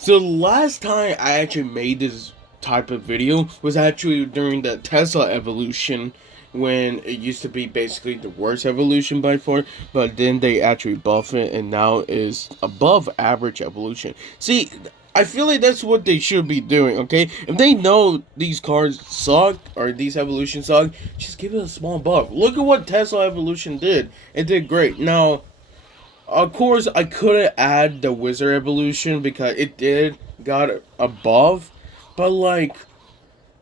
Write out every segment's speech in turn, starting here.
So the last time I actually made this type of video was actually during the Tesla evolution, when it used to be basically the worst evolution by far, but then they actually buff it and now is above average evolution. See, I feel like that's what they should be doing, okay? If they know these cars suck or these evolutions suck, just give it a small buff. Look at what Tesla evolution did. It did great. Now, of course, I couldn't add the wizard evolution because it did got above, but like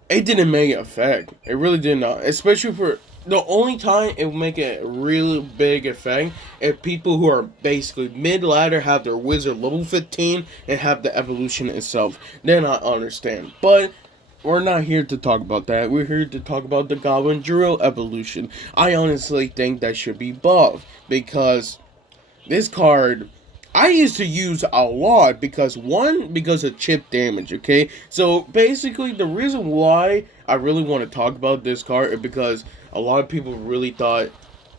it didn't make an effect. It really did not. Especially for the only time it would make a really big effect if people who are basically mid ladder have their wizard level 15 and have the evolution itself. Then I understand. But we're not here to talk about that. We're here to talk about the Goblin Drill evolution. I honestly think that should be buffed because this card I used to use a lot because because of chip damage, okay? So basically the reason why I really want to talk about this card is because a lot of people really thought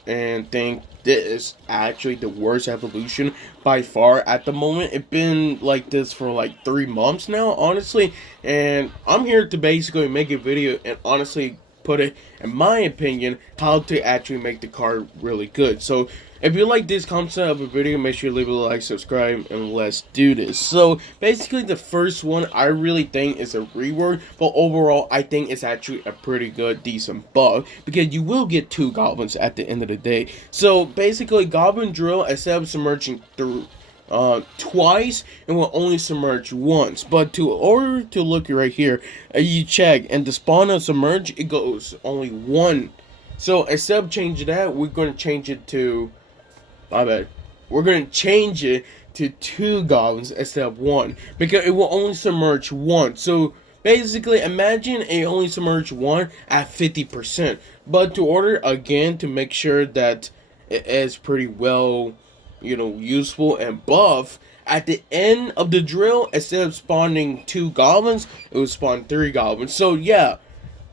and think this is actually the worst evolution by far at the moment. It's been like this for like 3 months now, honestly, and I'm here to basically make a video and honestly put it, in my opinion, how to actually make the card really good. So if you like this concept of a video, make sure you leave a like, subscribe, and let's do this. So basically the first one I really think is a rework, but overall I think it's actually a pretty good, decent buff because you will get 2 goblins at the end of the day. So basically Goblin Drill, instead of submerging through twice, and will only submerge once. But to order to look right here, you check and the spawn of submerge, it goes only one. So instead of changing that, we're going to change it to, my bad, we're going to change it to 2 goblins instead of 1 because it will only submerge once. So basically imagine it only submerge 1 at 50%, but to order again to make sure that it is pretty well, useful and buff, at the end of the drill, instead of spawning 2 goblins, it would spawn 3 goblins. So yeah,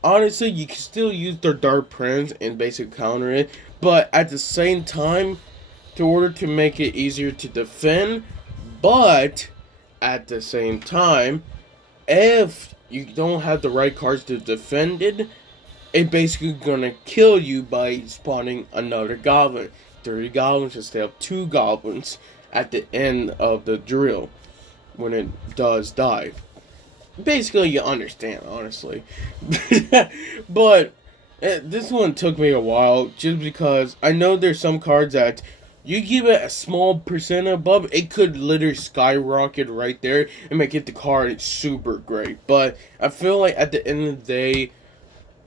honestly, you can still use their Dark Prince and basic counter it, but at the same time, to order to make it easier to defend, but at the same time, if you don't have the right cards to defend it, it's basically gonna kill you by spawning another goblin. 3 goblins instead of 2 goblins at the end of the drill when it does die. Basically, you understand, honestly. But this one took me a while just because I know there's some cards that you give it a small percent above, it could literally skyrocket right there and make it the card super great. But I feel like at the end of the day,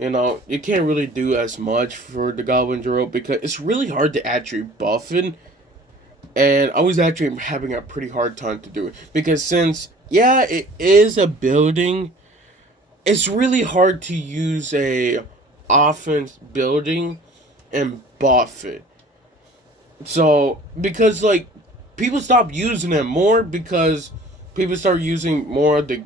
you can't really do as much for the Goblin Drill because it's really hard to actually buff it. And I was actually having a pretty hard time to do it. Because since, yeah, it is a building, it's really hard to use a offense building and buff it. So, because, like, people stop using it more because people start using more of the,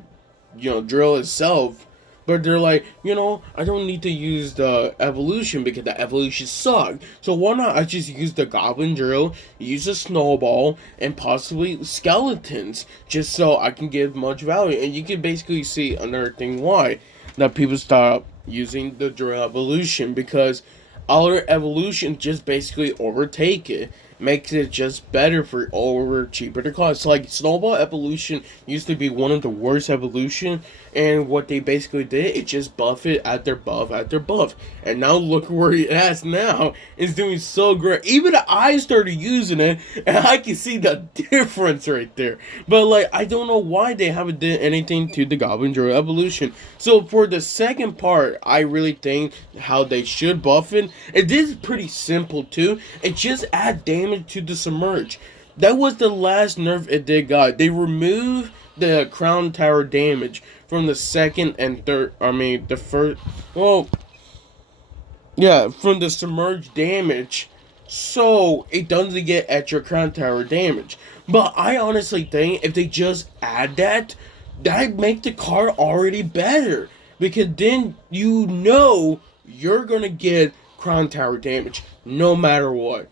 drill itself. But they're like, I don't need to use the evolution because the evolution sucks. So why not I just use the Goblin Drill, use a snowball, and possibly skeletons, just so I can give much value. And you can basically see another thing why that people stop using the Drill evolution because other evolution just basically overtake it, makes it just better for over cheaper to cost. Like Snowball evolution used to be one of the worst evolution, and what they basically did, it just buff it after buff after buff, and now look where it has now. It's doing so great. Even I started using it, and I can see the difference right there. But like, I don't know why they haven't did anything to the Goblin Drill evolution. So for the second part, I really think how they should buff it. It is pretty simple too. It just add damage to the submerge. That was the last nerf it did got. They removed the crown tower damage from the second and third. I mean the first. Well, yeah, from the submerged damage, so it doesn't get at your crown tower damage. But I honestly think if they just add that, that'd make the card already better because then you're gonna get crown tower damage no matter what.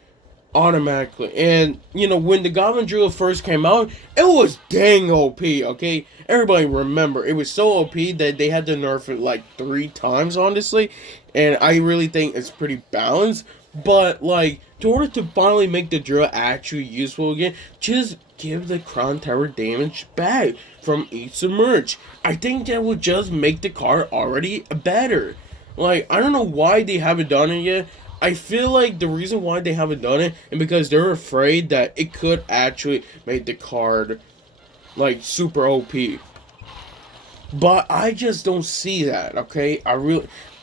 automatically. And when the Goblin Drill first came out, it was dang OP. Okay, everybody remember it was so OP that they had to nerf it like 3 times, honestly. And I really think it's pretty balanced. But like, in order to finally make the drill actually useful again, just give the crown tower damage back from each submerge. I think that would just make the card already better. Like, I don't know why they haven't done it yet. I feel like the reason why they haven't done it is because they're afraid that it could actually make the card like super OP. But I just don't see that, okay?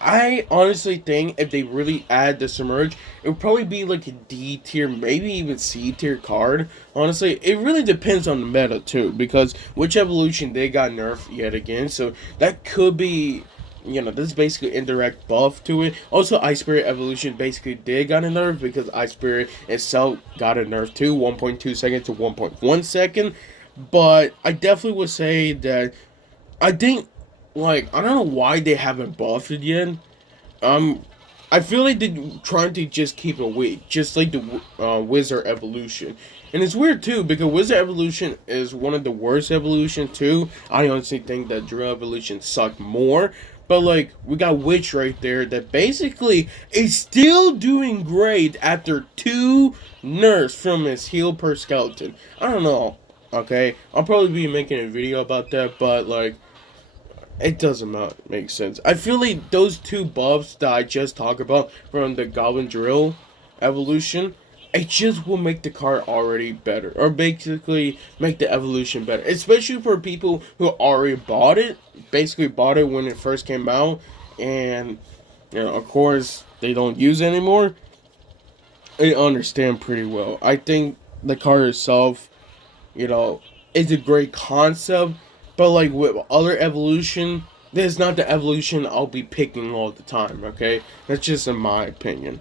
I honestly think if they really add the submerge, it would probably be like a D tier, maybe even C tier card. Honestly, it really depends on the meta too, because which evolution they got nerfed yet again. So that could be, this is basically indirect buff to it. Also, Ice Spirit evolution basically did got a nerf because Ice Spirit itself got a nerf too, 1.2 second to 1.1 second. But I definitely would say that I think, like, I don't know why they haven't buffed it yet. Um, I feel like they're trying to just keep it weak, just like the Wizard evolution. And it's weird too because Wizard evolution is one of the worst evolution too. I honestly think that Drill evolution sucked more. But like, we got Witch right there that basically is still doing great after 2 nerfs from his heal per skeleton. I don't know. Okay, I'll probably be making a video about that, but like, it doesn't make sense. I feel like those 2 buffs that I just talked about from the Goblin Drill evolution, it just will make the card already better. Or basically make the evolution better. Especially for people who already bought it. Basically bought it when it first came out. And, of course, they don't use it anymore. I understand pretty well. I think the card itself, is a great concept, but like with other evolution, this is not the evolution I'll be picking all the time. Okay, that's just in my opinion.